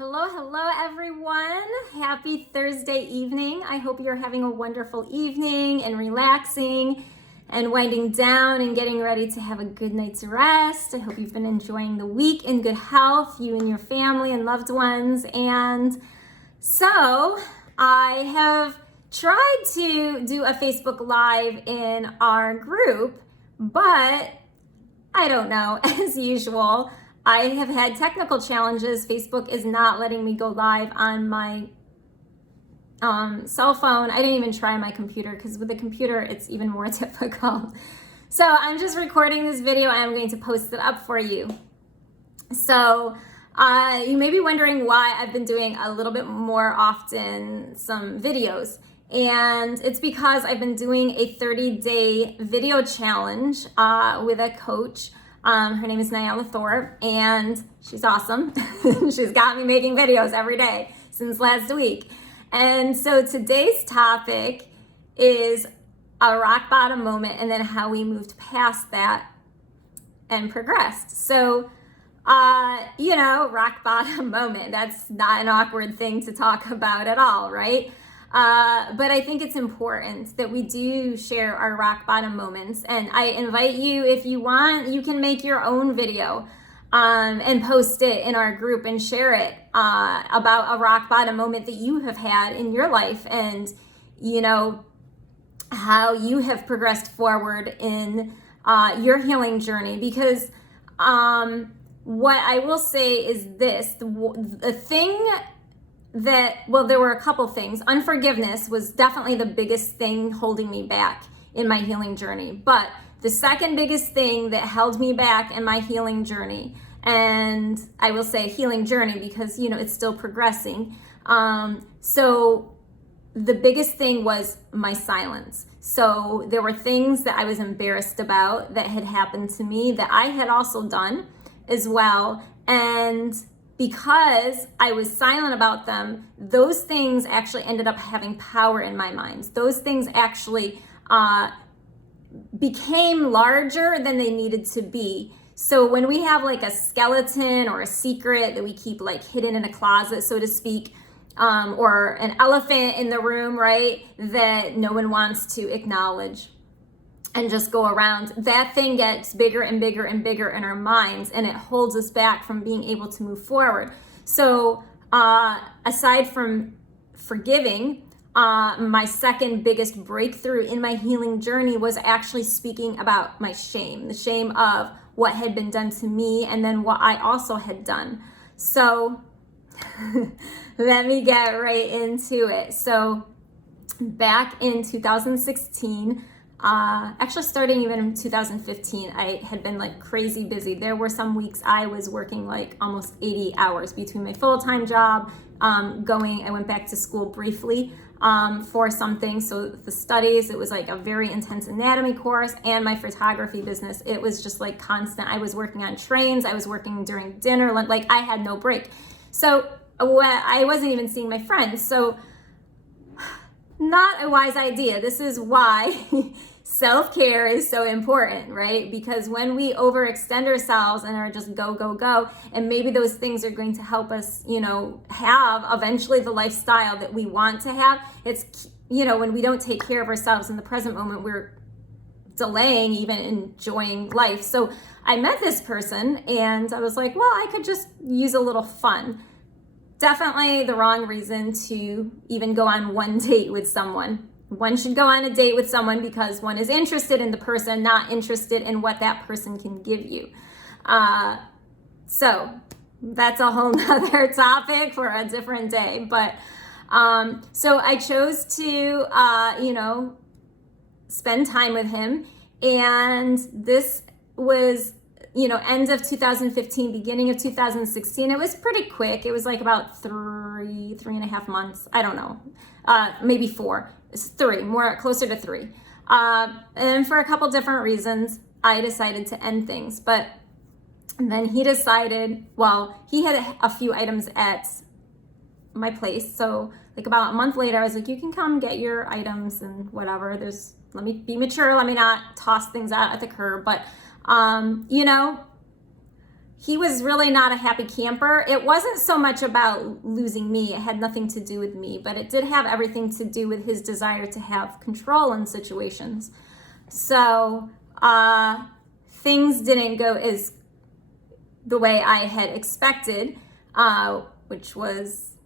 Hello everyone. Happy Thursday evening. I hope you're having a wonderful evening and relaxing and winding down and getting ready to have a good night's rest. I hope you've been enjoying the week in good health, you and your family and loved ones. And so I have tried to do a Facebook Live in our group, but I don't know, as usual, I have had technical challenges. Facebook is not letting me go live on my cell phone. I didn't even try my computer because with the computer, it's even more difficult. So I'm just recording this video and I'm going to post it up for you. So you may be wondering why I've been doing a little bit more often some videos. And it's because I've been doing a 30-day video challenge with a coach. Her name is Nyala Thorpe, and she's awesome. She's got me making videos every day since last week. And so today's topic is a rock bottom moment and then how we moved past that and progressed. So, rock bottom moment, that's not an awkward thing to talk about at all, right? But I think it's important that we do share our rock bottom moments. And I invite you, if you want, you can make your own video and post it in our group and share it about a rock bottom moment that you have had in your life and, how you have progressed forward in your healing journey. Because what I will say is this, the thing there were a couple things. Unforgiveness was definitely the biggest thing holding me back in my healing journey. But the second biggest thing that held me back in my healing journey, and I will say healing journey because, it's still progressing. So the biggest thing was my silence. So there were things that I was embarrassed about that had happened to me that I had also done as well. And because I was silent about them, those things actually ended up having power in my mind. Those things actually became larger than they needed to be. So when we have like a skeleton or a secret that we keep like hidden in a closet, so to speak, or an elephant in the room, right, that no one wants to acknowledge and just go around, that thing gets bigger and bigger and bigger in our minds, and it holds us back from being able to move forward. So aside from forgiving, my second biggest breakthrough in my healing journey was actually speaking about my shame, the shame of what had been done to me and then what I also had done. So let me get right into it. So back in 2016, actually starting even in 2015, I had been like crazy busy. There were some weeks I was working like almost 80 hours between my full-time job, I went back to school briefly for something. So the studies, it was like a very intense anatomy course, and my photography business. It was just like constant. I was working on trains. I was working during dinner. Like I had no break. So I wasn't even seeing my friends. So not a wise idea. This is why self-care is so important, right? Because when we overextend ourselves and are just go, go, go, and maybe those things are going to help us, have eventually the lifestyle that we want to have. It's, when we don't take care of ourselves in the present moment, we're delaying even enjoying life. So I met this person and I was like, well, I could just use a little fun. Definitely the wrong reason to even go on one date with someone. One should go on a date with someone because one is interested in the person, not interested in what that person can give you. So that's a whole nother topic for a different day. But so I chose to, spend time with him. And this was end of 2015, beginning of 2016. It was pretty quick. It was like about three and a half months. I don't know, maybe 4. It's 3, more closer to 3. And for a couple different reasons, I decided to end things. But then he decided, he had a few items at my place. So like about a month later, I was like, you can come get your items and whatever. Let me be mature. Let me not toss things out at the curb. But, he was really not a happy camper. It wasn't so much about losing me. It had nothing to do with me, but it did have everything to do with his desire to have control in situations. So things didn't go as the way I had expected, which was,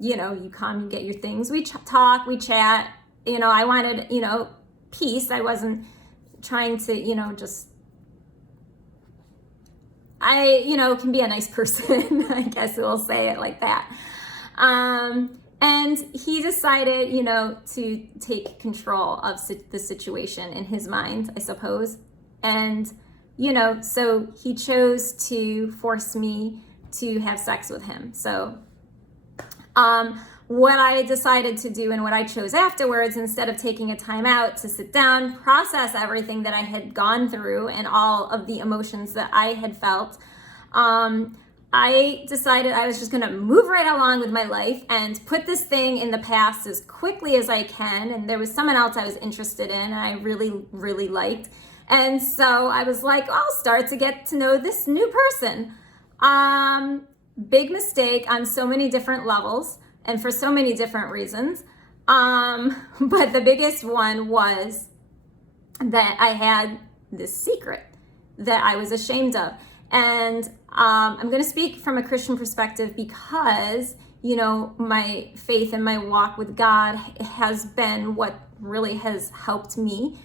you come, you get your things, we talk, we chat. I wanted, peace. I wasn't trying to, I can be a nice person, I guess we'll say it like that. And he decided, to take control of the situation in his mind, I suppose. And, so he chose to force me to have sex with him. So what I decided to do and what I chose afterwards, instead of taking a time out to sit down, process everything that I had gone through and all of the emotions that I had felt, I decided I was just going to move right along with my life and put this thing in the past as quickly as I can. And there was someone else I was interested in and I really, really liked. And so I was like, I'll start to get to know this new person. Big mistake on so many different levels and for so many different reasons. But the biggest one was that I had this secret that I was ashamed of. And I'm going to speak from a Christian perspective because, my faith and my walk with God has been what really has helped me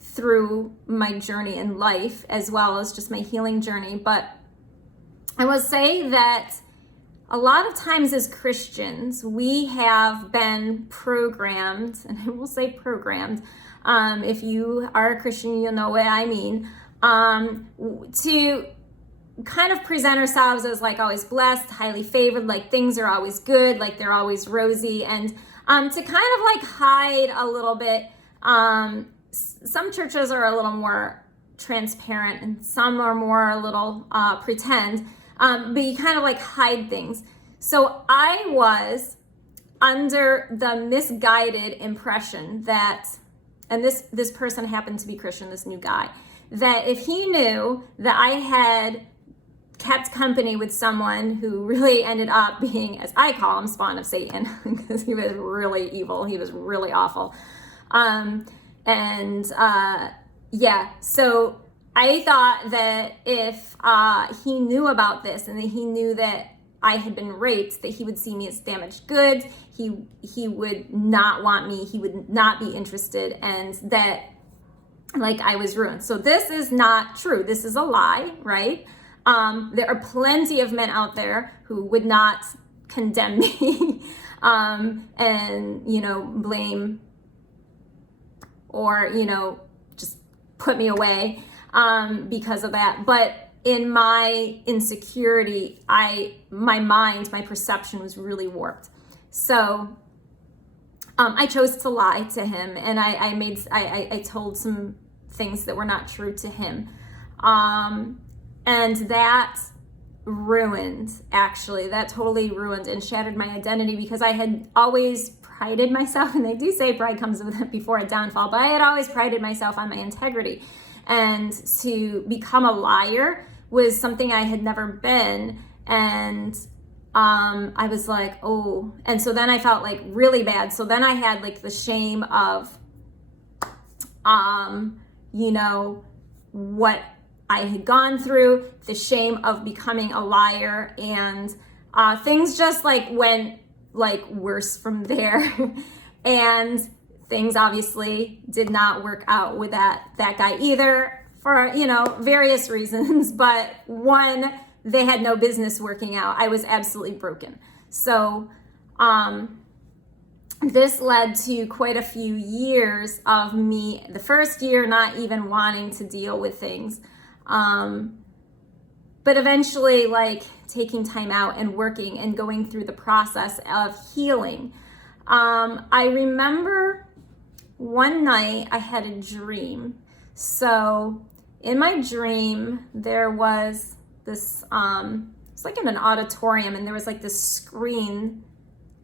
through my journey in life, as well as just my healing journey. But I will say that a lot of times as Christians, we have been programmed, and I will say programmed, if you are a Christian, you'll know what I mean, to kind of present ourselves as like always blessed, highly favored, like things are always good, like they're always rosy, and to kind of like hide a little bit. Some churches are a little more transparent and some are more a little pretend, but you kind of like hide things. So I was under the misguided impression that, and this person happened to be Christian, this new guy, that if he knew that I had kept company with someone who really ended up being, as I call him, spawn of Satan, because he was really evil, he was really awful. So I thought that if he knew about this and that he knew that I had been raped, that he would see me as damaged goods, he would not want me, he would not be interested, and that like I was ruined. So this is not true. This is a lie, right? There are plenty of men out there who would not condemn me and, blame or, just put me away because of that. But in my insecurity, my mind, my perception was really warped. So I chose to lie to him, and I told some things that were not true to him. And that totally ruined and shattered my identity, because I had always prided myself, and they do say pride comes before a downfall, but I had always prided myself on my integrity. And to become a liar was something I had never been. And I was like, oh, and so then I felt like really bad. So then I had like the shame of, what I had gone through, the shame of becoming a liar, and things just like went like worse from there. And things obviously did not work out with that guy either, for, various reasons. But one, they had no business working out. I was absolutely broken. So this led to quite a few years of me, the first year, not even wanting to deal with things. But eventually, like, taking time out and working and going through the process of healing. I remember one night I had a dream. So in my dream, there was this, it's like in an auditorium, and there was like this screen,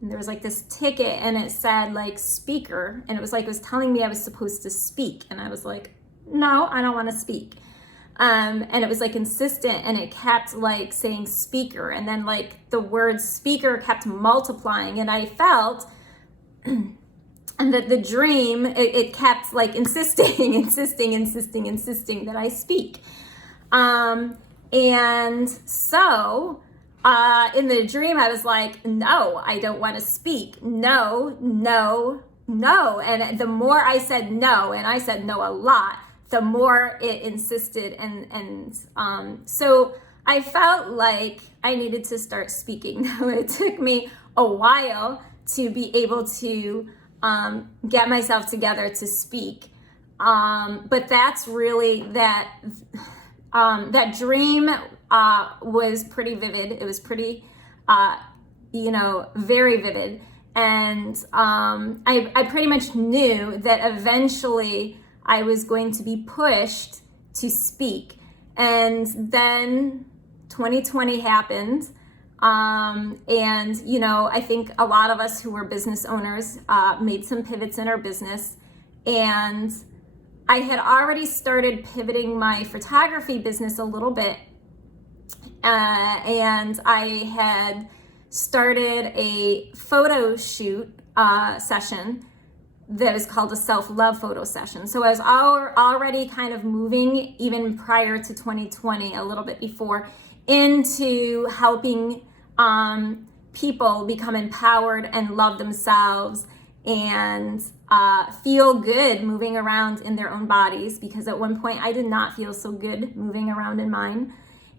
and there was like this ticket, and it said like speaker, and it was telling me I was supposed to speak. And I was like, no, I don't want to speak. And it was like insistent, and it kept like saying speaker, and then like the word speaker kept multiplying, and I felt and that the dream, it kept like insisting that I speak. And so in the dream, I was like, no, I don't want to speak. No. And the more I said no, and I said no a lot, the more it insisted. And so I felt like I needed to start speaking. Now, it took me a while to be able to get myself together to speak. But that's really that dream was pretty vivid. It was pretty, very vivid. And I pretty much knew that eventually I was going to be pushed to speak. And then 2020 happened. I think a lot of us who were business owners made some pivots in our business. And I had already started pivoting my photography business a little bit. And I had started a photo shoot session that was called a self-love photo session. So I was already kind of moving, even prior to 2020, a little bit before, into helping people become empowered and love themselves and feel good moving around in their own bodies, because at one point I did not feel so good moving around in mine.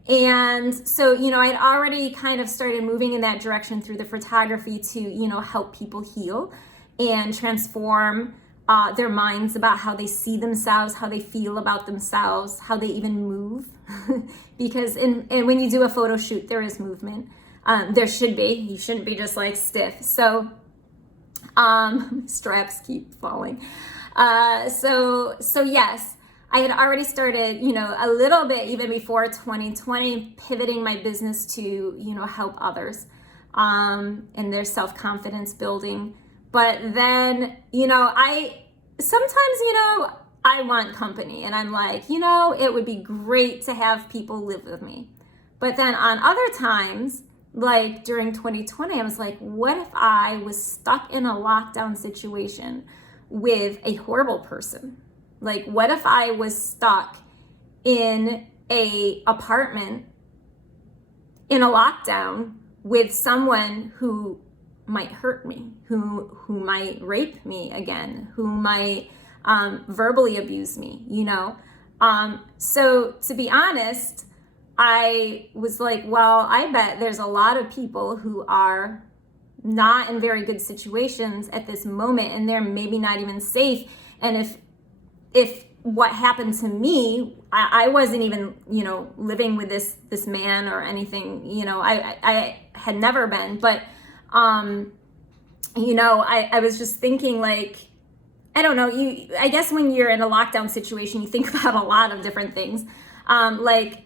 And so, I'd already kind of started moving in that direction through the photography to, help people heal and transform their minds about how they see themselves, how they feel about themselves, how they even move. Because and when you do a photo shoot, there is movement. There should be. You shouldn't be just like stiff. So straps keep falling. So yes, I had already started, a little bit even before 2020, pivoting my business to, help others in their self-confidence building. But then, I want company, and I'm like, it would be great to have people live with me. But then on other times, like during 2020, I was like, what if I was stuck in a lockdown situation with a horrible person? Like, what if I was stuck in a apartment in a lockdown with someone who might hurt me, who might rape me again, who might verbally abuse me, So to be honest, I was like, well, I bet there's a lot of people who are not in very good situations at this moment, and they're maybe not even safe. And if what happened to me, I wasn't even, living with this man or anything, I had never been, but, I was just thinking, like, I don't know, I guess when you're in a lockdown situation, you think about a lot of different things. Like,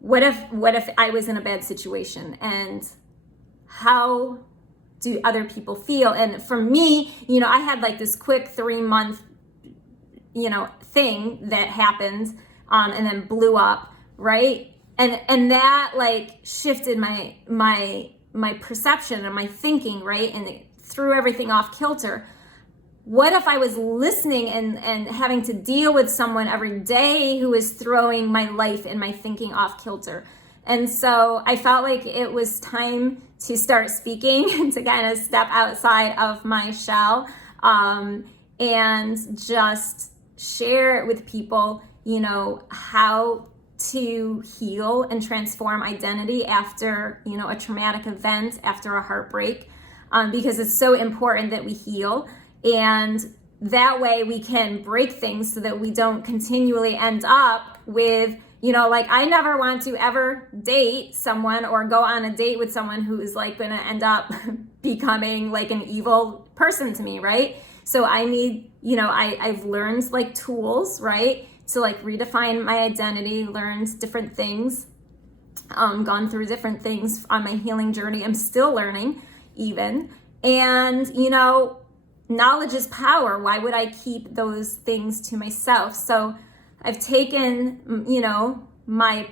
what if I was in a bad situation, and how do other people feel? And for me, I had like this quick 3-month, thing that happened, and then blew up, right? And that like shifted my perception and my thinking, right? And it threw everything off kilter. What if I was listening and having to deal with someone every day who is throwing my life and my thinking off kilter? And so I felt like it was time to start speaking and to kind of step outside of my shell, and just share with people, how to heal and transform identity after, a traumatic event, after a heartbreak, because it's so important that we heal. And that way we can break things so that we don't continually end up with, like, I never want to ever date someone or go on a date with someone who is like going to end up becoming like an evil person to me, right? So I need, I've learned like tools, right, to like redefine my identity, learned different things, gone through different things on my healing journey. I'm still learning even. And, knowledge is power. Why would I keep those things to myself? So I've taken, you know, my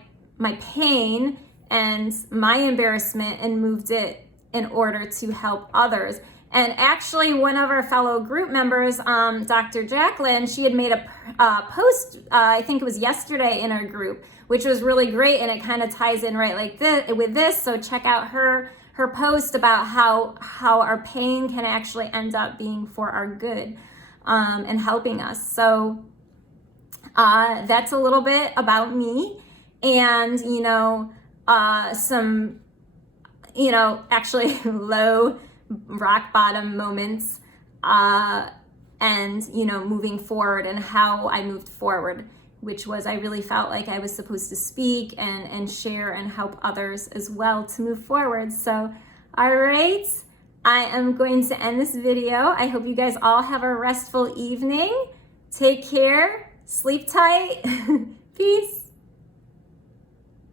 pain and my embarrassment and moved it in order to help others. And actually, one of our fellow group members, Dr. Jacqueline, she had made a post, I think it was yesterday in our group, which was really great, and it kind of ties in right like this with this. So check out her post about how our pain can actually end up being for our good, and helping us. So that's a little bit about me, and you know, some, you know, actually low rock bottom moments, and you know, moving forward and how I moved forward, which was I really felt like I was supposed to speak and share and help others as well to move forward. So all right, I am going to end this video. I hope you guys all have a restful evening. Take care, sleep tight. Peace.